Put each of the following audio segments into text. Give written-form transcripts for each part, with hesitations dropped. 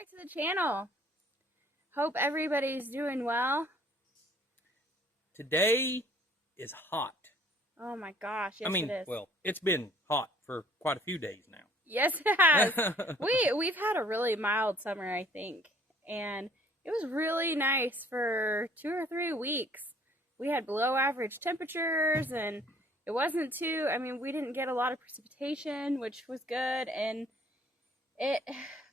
Back to the channel. Hope everybody's doing well. Today is hot. Oh my gosh, yes it is. Well, it's been hot for quite a few days now. Yes, it has. We've had a really mild summer, I think, and it was really nice for 2 or 3 weeks. We had below average temperatures, and it wasn't too, we didn't get a lot of precipitation, which was good,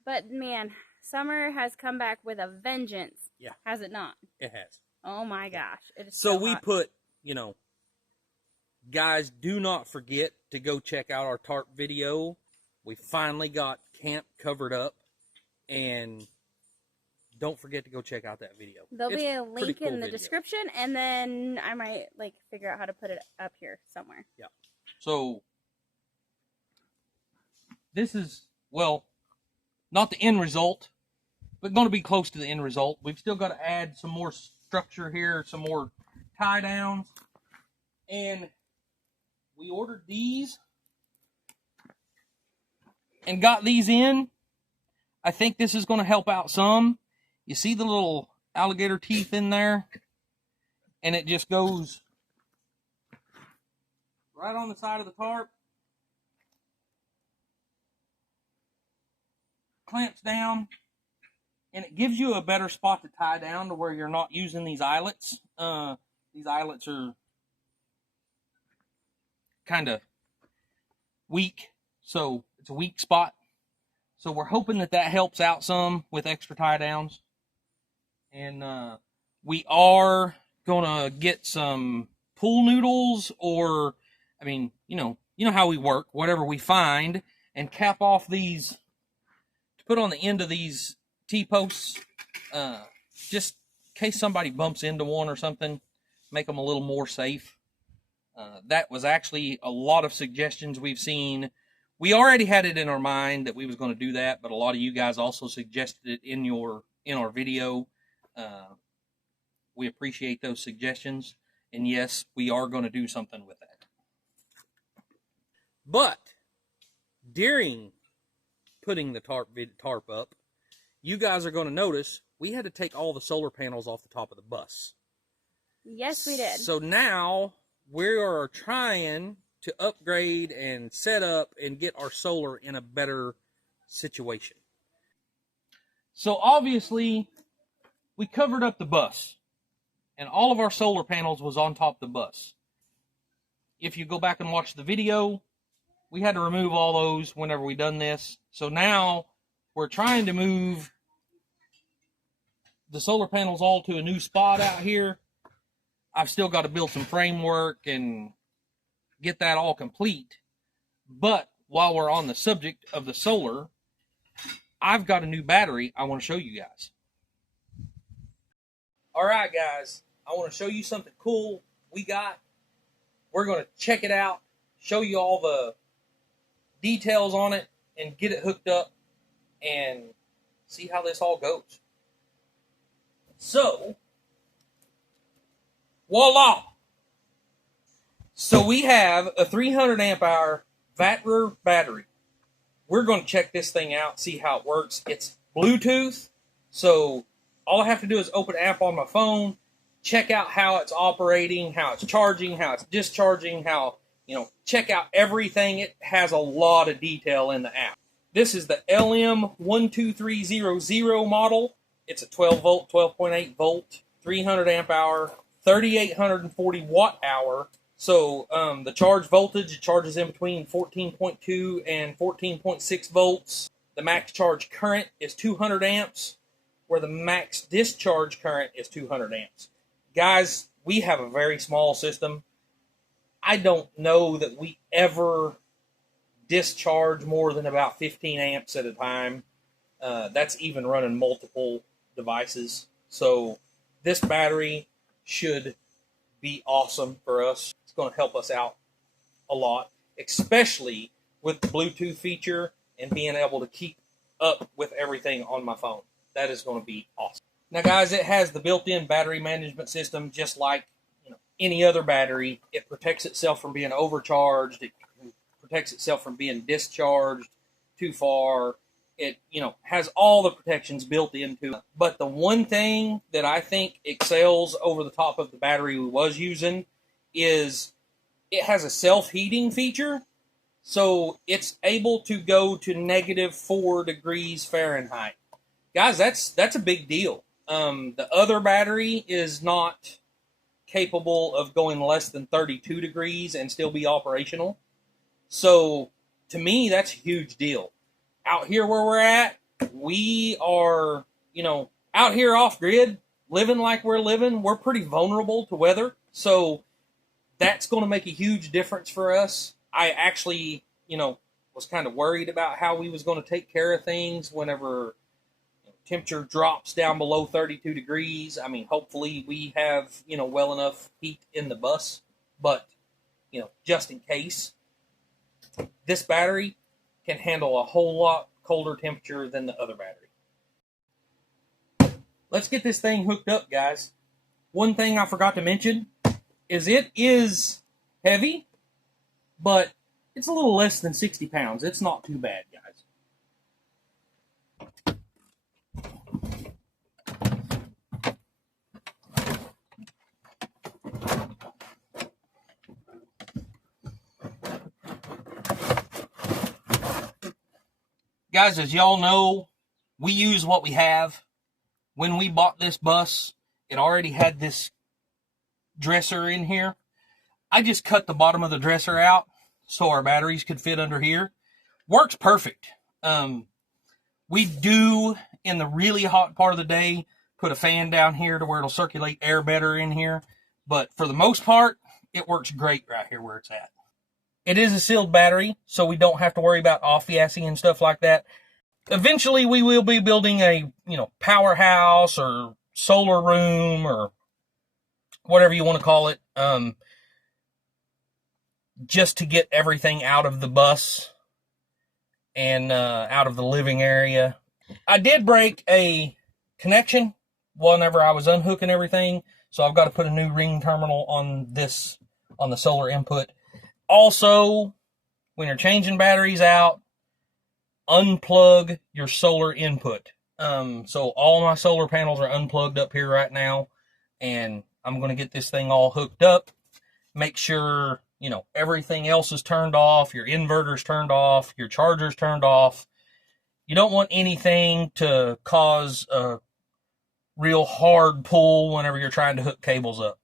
but man, summer has come back with a vengeance. Yeah. Has it not? It has. Oh my gosh. It is so so we hot. put, guys, do not forget to go check out our tarp video. We finally got camp covered up, and don't forget to go check out that video. There'll be a link in the description, and then I might figure out how to put it up here somewhere. Yeah. So this is, well, not the end result, but going to be close to the end result. We've still got to add some more structure here, some more tie downs, and we ordered these and got these in. I think this is going to help out some. You see the little alligator teeth in there? And it just goes right on the side of the tarp. Clamps down. And it gives you a better spot to tie down to where you're not using these eyelets. These eyelets are kind of weak. So it's a weak spot. So we're hoping that helps out some with extra tie downs. And we are going to get some pool noodles, or, you know how we work, whatever we find, and cap off these, to put on the end of these T-posts, just in case somebody bumps into one or something, make them a little more safe. That was actually a lot of suggestions we've seen. We already had it in our mind that we was going to do that, but a lot of you guys also suggested it in our video. We appreciate those suggestions, and yes, we are going to do something with that. But during putting the tarp up, you guys are going to notice we had to take all the solar panels off the top of the bus. Yes, we did. So now we are trying to upgrade and set up and get our solar in a better situation. So obviously, we covered up the bus, and all of our solar panels was on top of the bus. If you go back and watch the video, we had to remove all those whenever we done this. So now we're trying to move the solar panels all to a new spot out here. I've still got to build some framework and get that all complete. But while we're on the subject of the solar, I've got a new battery I want to show you guys. All right, guys, I want to show you something cool we got. We're going to check it out, show you all the details on it, and get it hooked up and see how this all goes. So, voila! So we have a 300 amp hour Vatrer battery. We're going to check this thing out, see how it works. It's Bluetooth, so all I have to do is open an app on my phone, check out how it's operating, how it's charging, how it's discharging, check out everything. It has a lot of detail in the app. This is the LM12300 model. It's a 12 volt, 12.8 volt, 300 amp hour, 3,840 watt hour. So the charge voltage, it charges in between 14.2 and 14.6 volts. The max charge current is 200 amps, where the max discharge current is 200 amps. Guys, we have a very small system. I don't know that we ever discharge more than about 15 amps at a time. That's even running multiple devices. So this battery should be awesome for us. It's going to help us out a lot, especially with the Bluetooth feature and being able to keep up with everything on my phone. That is going to be awesome. Now, guys, it has the built-in battery management system, just like any other battery. It protects itself from being overcharged. It protects itself from being discharged too far. It, you know, has all the protections built into it. But the one thing that I think excels over the top of the battery we was using is it has a self-heating feature. So it's able to go to -4 degrees Fahrenheit. Guys, that's a big deal. The other battery is not capable of going less than 32 degrees and still be operational. So to me, that's a huge deal. Out here where we're at, we are, you know, out here off grid, living like we're living. We're pretty vulnerable to weather. So that's going to make a huge difference for us. I actually, you know, was kind of worried about how we was going to take care of things whenever temperature drops down below 32 degrees. I mean, hopefully we have, you know, well enough heat in the bus, but, you know, just in case, this battery can handle a whole lot colder temperature than the other battery. Let's get this thing hooked up, guys. One thing I forgot to mention is it is heavy, but it's a little less than 60 pounds. It's not too bad, guys. Guys, as y'all know, we use what we have. When we bought this bus, it already had this dresser in here. I just cut the bottom of the dresser out so our batteries could fit under here. Works perfect. We do, in the really hot part of the day, put a fan down here to where it'll circulate air better in here. But for the most part, it works great right here where it's at. It is a sealed battery, so we don't have to worry about off-gassing and stuff like that. Eventually, we will be building a, you know, powerhouse or solar room or whatever you want to call it, just to get everything out of the bus and out of the living area. I did break a connection whenever I was unhooking everything, so I've got to put a new ring terminal on this, on the solar input. Also, when you're changing batteries out, unplug your solar input. So all my solar panels are unplugged up here right now, and I'm going to get this thing all hooked up. Make sure, you know, everything else is turned off, your inverter's turned off, your charger's turned off. You don't want anything to cause a real hard pull whenever you're trying to hook cables up.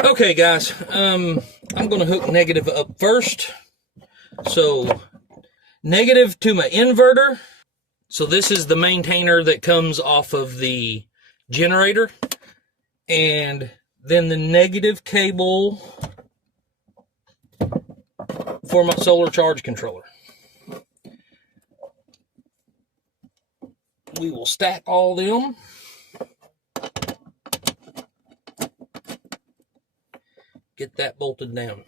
Okay, guys, I'm going to hook negative up first. So, negative to my inverter. So this is the maintainer that comes off of the generator. And then the negative cable for my solar charge controller. We will stack all them. Get that bolted down.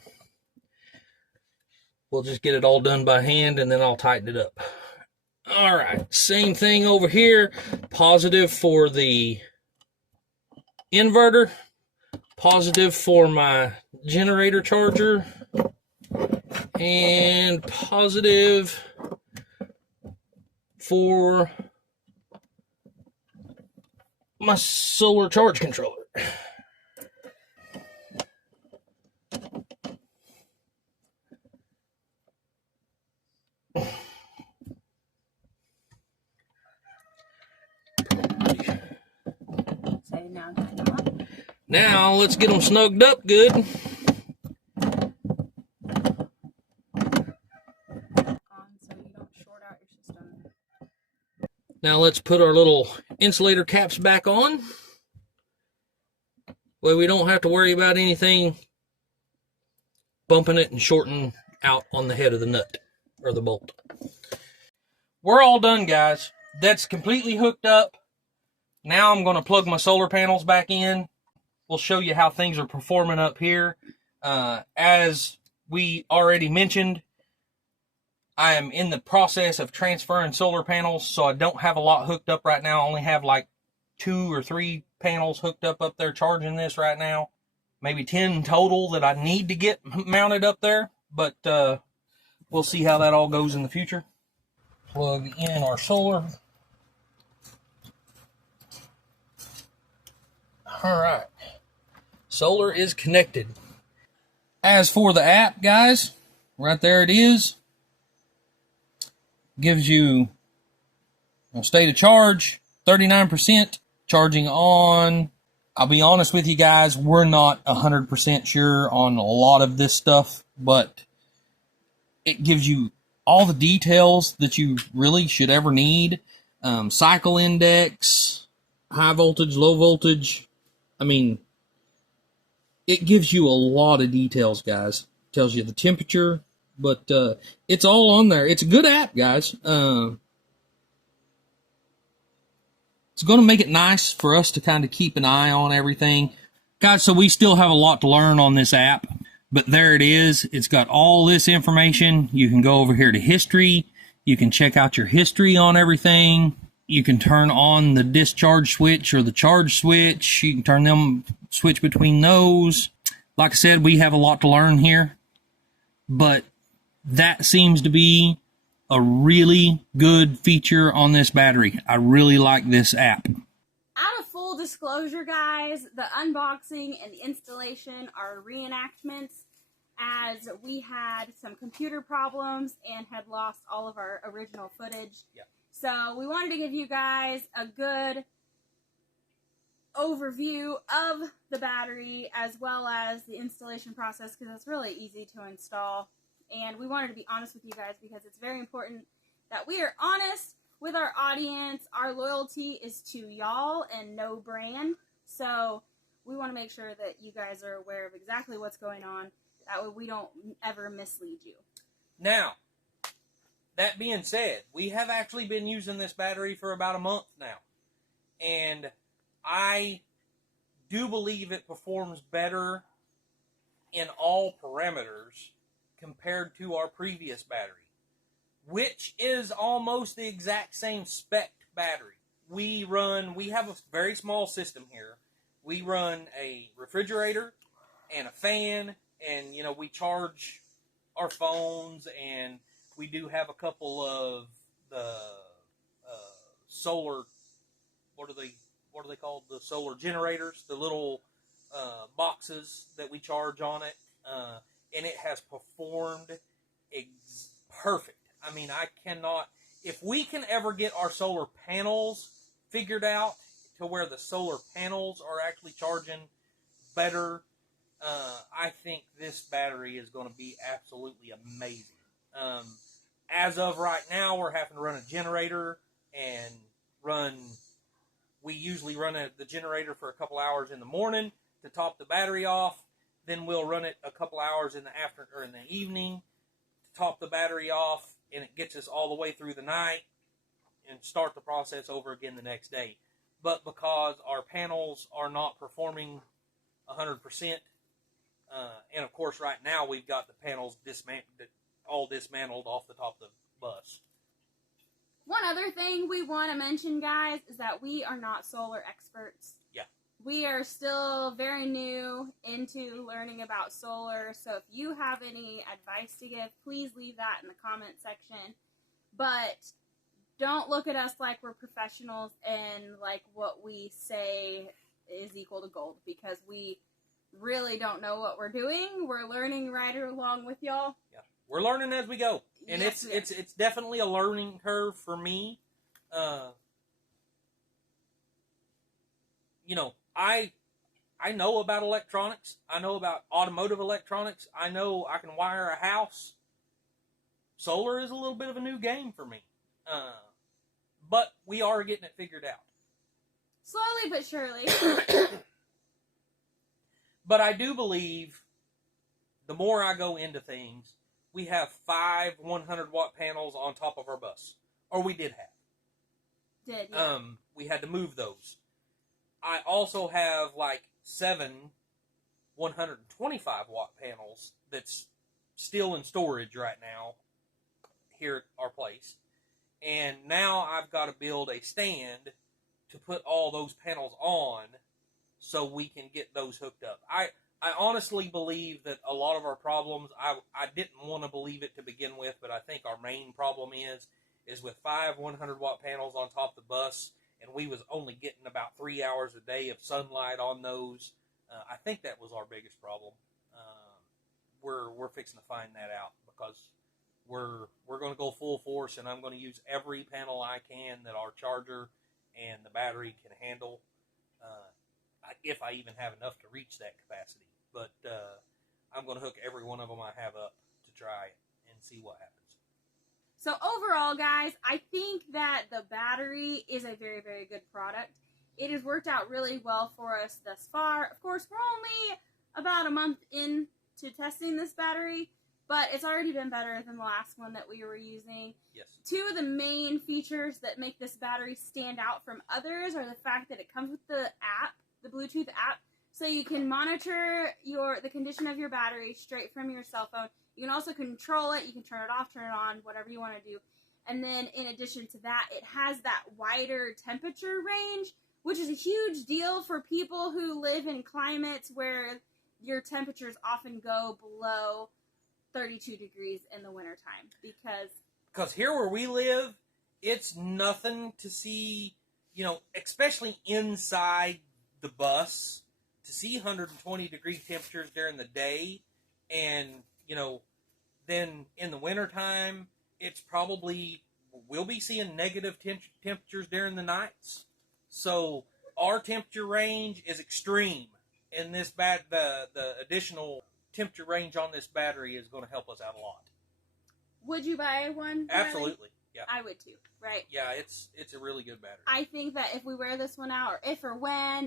We'll just get it all done by hand and then I'll tighten it up. All right, same thing over here. Positive for the inverter, positive for my generator charger, and positive for my solar charge controller. Now let's get them snugged up good. So you don't short out your system. Now let's put our little insulator caps back on. Well, we don't have to worry about anything bumping it and shorting out on the head of the nut or the bolt. We're all done, guys. That's completely hooked up. Now I'm going to plug my solar panels back in. we'll show you how things are performing up here. As we already mentioned, I am in the process of transferring solar panels, so I don't have a lot hooked up right now. I only have like 2 or 3 panels hooked up there charging this right now. Maybe 10 total that I need to get mounted up there, but we'll see how that all goes in the future. Plug in our solar. All right. Solar is connected. As for the app, guys, right there it is. Gives you a state of charge, 39%, charging on. I'll be honest with you guys, we're not 100% sure on a lot of this stuff, but it gives you all the details that you really should ever need. Cycle index, high voltage, low voltage. I mean, it gives you a lot of details, guys. Tells you the temperature, but it's all on there. It's a good app, guys. It's going to make it nice for us to kind of keep an eye on everything. Guys, so we still have a lot to learn on this app, but there it is. It's got all this information. You can go over here to history. You can check out your history on everything. You can turn on the discharge switch or the charge switch. You can turn them, switch between those. Like I said, we have a lot to learn here, but that seems to be a really good feature on this battery. I really like this app. Out of full disclosure, guys, the unboxing and the installation are reenactments, as we had some computer problems and had lost all of our original footage. Yeah. So we wanted to give you guys a good overview of the battery as well as the installation process, because it's really easy to install. And we wanted to be honest with you guys because it's very important that we are honest with our audience. Our loyalty is to y'all and no brand. So we want to make sure that you guys are aware of exactly what's going on. That way we don't ever mislead you. Now, that being said, we have actually been using this battery for about a month now. And I do believe it performs better in all parameters compared to our previous battery, which is almost the exact same spec battery. We have a very small system here. We run a refrigerator and a fan, and, you know, we charge our phones, and we do have a couple of the solar, what are they called? The solar generators, the little boxes that we charge on it. And it has performed perfect. I mean, if we can ever get our solar panels figured out to where the solar panels are actually charging better, I think this battery is going to be absolutely amazing. As of right now, we're having to run a generator and we usually run the generator for a couple hours in the morning to top the battery off. Then we'll run it a couple hours in the afternoon or in the evening to top the battery off, and it gets us all the way through the night and start the process over again the next day. But because our panels are not performing 100%, and of course right now we've got the panels all dismantled off the top of the bus. One other thing we want to mention, guys, is that we are not solar experts. Yeah. We are still very new into learning about solar, so if you have any advice to give, please leave that in the comment section. But don't look at us like we're professionals and like what we say is equal to gold, because we really don't know what we're doing. We're learning right along with y'all. Yeah, we're learning as we go, and yes, it's definitely a learning curve for me. You know, I know about electronics. I know about automotive electronics. I know I can wire a house. Solar is a little bit of a new game for me. But we are getting it figured out. Slowly but surely. But I do believe the more I go into things, we have 5 100-watt panels on top of our bus. Or we did have. Yeah. We had to move those. I also have like 7 125 watt panels that's still in storage right now here at our place. And now I've got to build a stand to put all those panels on so we can get those hooked up. I honestly believe that a lot of our problems, I didn't want to believe it to begin with, but I think our main problem is with 5 100-watt panels on top of the bus, and we was only getting about 3 hours a day of sunlight on those. I think that was our biggest problem. We're fixing to find that out, because we're going to go full force, and I'm going to use every panel I can that our charger and the battery can handle, if I even have enough to reach that capacity. But I'm going to hook every one of them I have up to try it and see what happens. So overall, guys, I think that the battery is a very, very good product. It has worked out really well for us thus far. Of course, we're only about a month into testing this battery, but it's already been better than the last one that we were using. Yes. Two of the main features that make this battery stand out from others are the fact that it comes with the app, the Bluetooth app, so you can monitor the condition of your battery straight from your cell phone. You can also control it. You can turn it off, turn it on, whatever you want to do. And then in addition to that, it has that wider temperature range, which is a huge deal for people who live in climates where your temperatures often go below 32 degrees in the wintertime. Because here where we live, it's nothing to see, especially inside the bus, to see 120 degree temperatures during the day, and then in the wintertime, it's probably, we'll be seeing negative temperatures during the nights. So our temperature range is extreme, and the additional temperature range on this battery is going to help us out a lot. Would you buy one? Absolutely. Yeah. I would too, right? Yeah, it's a really good battery. I think that if we wear this one out,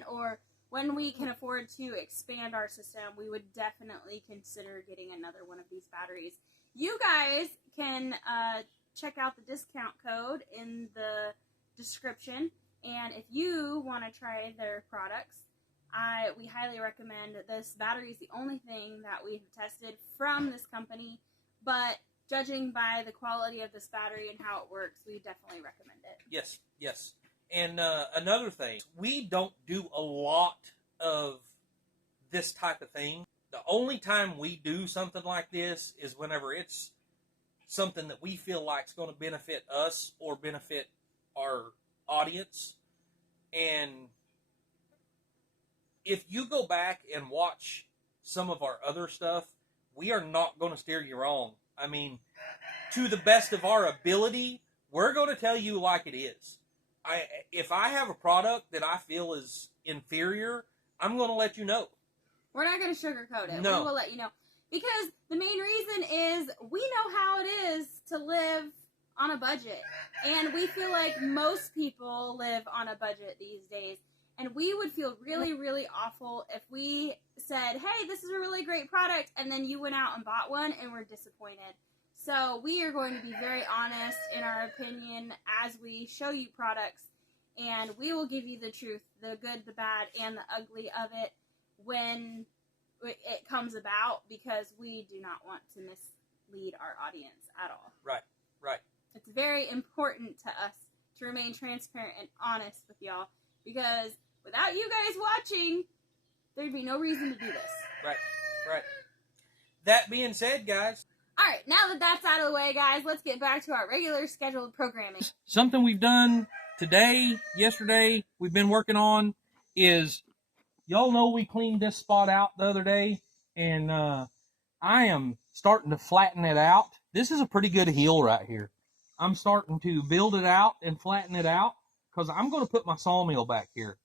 or when we can afford to expand our system, we would definitely consider getting another one of these batteries. You guys can check out the discount code in the description, and if you want to try their products, we highly recommend this battery. Is the only thing that we've tested from this company, but judging by the quality of this battery and how it works, we definitely recommend it. Yes. And another thing, we don't do a lot of this type of thing. The only time we do something like this is whenever it's something that we feel like is going to benefit us or benefit our audience. And if you go back and watch some of our other stuff, we are not going to steer you wrong. I mean, to the best of our ability, we're going to tell you like it is. If I have a product that I feel is inferior, I'm going to let you know. We're not going to sugarcoat it. No. We will let you know. Because the main reason is we know how it is to live on a budget. And we feel like most people live on a budget these days. And we would feel really, really awful if we said, hey, this is a really great product, and then you went out and bought one and were disappointed. So we are going to be very honest in our opinion as we show you products, and we will give you the truth, the good, the bad, and the ugly of it when it comes about, because we do not want to mislead our audience at all. Right. It's very important to us to remain transparent and honest with y'all, because without you guys watching, there'd be no reason to do this. Right. That being said, guys. All right, now that that's out of the way, guys, let's get back to our regular scheduled programming. Something we've done today, yesterday, we've been working on is, y'all know we cleaned this spot out the other day, and I am starting to flatten it out. This is a pretty good hill right here. I'm starting to build it out and flatten it out, because I'm going to put my sawmill back here.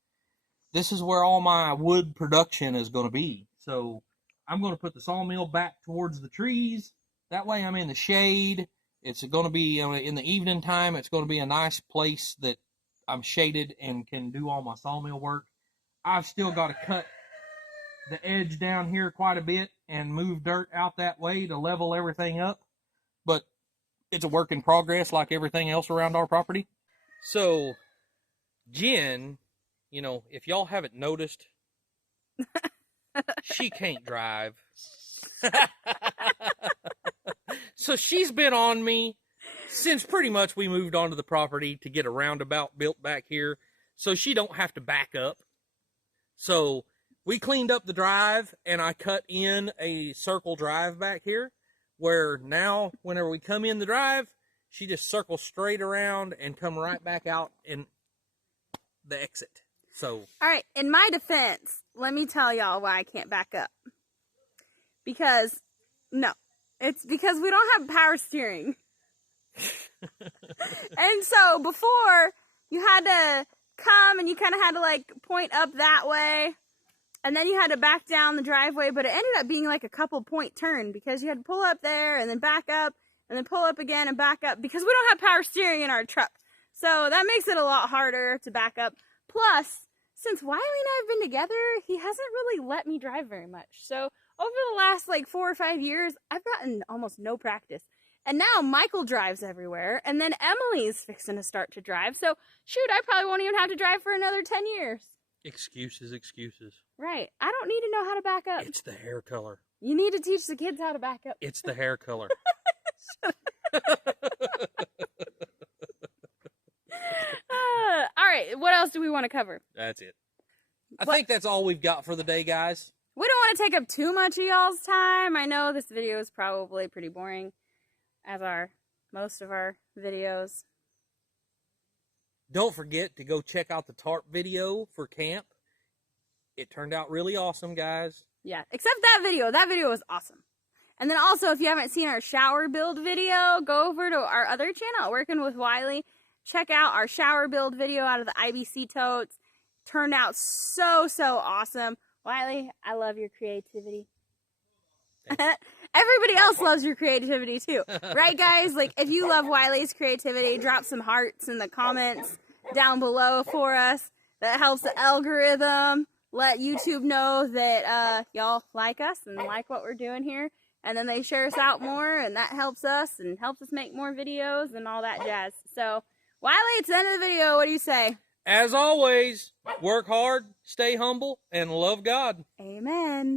This is where all my wood production is going to be. So I'm going to put the sawmill back towards the trees. That way I'm in the shade. It's going to be, in the evening time, it's going to be a nice place that I'm shaded and can do all my sawmill work. I've still got to cut the edge down here quite a bit and move dirt out that way to level everything up. But it's a work in progress like everything else around our property. So Jen, if y'all haven't noticed, She can't drive. So she's been on me since pretty much we moved onto the property to get a roundabout built back here so she don't have to back up. So we cleaned up the drive and I cut in a circle drive back here where now whenever we come in the drive, she just circles straight around and come right back out in the exit. So, all right, in my defense, let me tell y'all why I can't back up. Because, no, it's because we don't have power steering. And so before, you had to come and you kind of had to like point up that way. And then you had to back down the driveway, but it ended up being like a couple point turn because you had to pull up there and then back up and then pull up again and back up because we don't have power steering in our truck. So that makes it a lot harder to back up. Plus, since Wiley and I have been together, he hasn't really let me drive very much. So over the last like 4 or 5 years, I've gotten almost no practice. And now Michael drives everywhere, and then Emily's fixing to start to drive. So shoot, I probably won't even have to drive for another 10 years. excuses. Right. I don't need to know how to back up. It's the hair color. You need to teach the kids how to back up. It's the hair color. All right, what else do we want to cover? That's it. I think that's all we've got for the day, guys. We don't want to take up too much of y'all's time. I know this video is probably pretty boring, as are most of our videos. Don't forget to go check out the tarp video for camp. It turned out really awesome, guys. Yeah, except that video. That video was awesome. And then also, if you haven't seen our shower build video, go over to our other channel, Working with Wiley. Check out our shower build video out of the IBC totes. Turned out so awesome. Wiley, I love your creativity. Everybody else loves your creativity too. Right, guys? Like, if you love Wiley's creativity, drop some hearts in the comments down below for us. That helps the algorithm. Let YouTube know that y'all like us and like what we're doing here. And then they share us out more, and that helps us and helps us make more videos and all that jazz. So, Wiley, it's the end of the video. What do you say? As always, work hard, stay humble, and love God. Amen.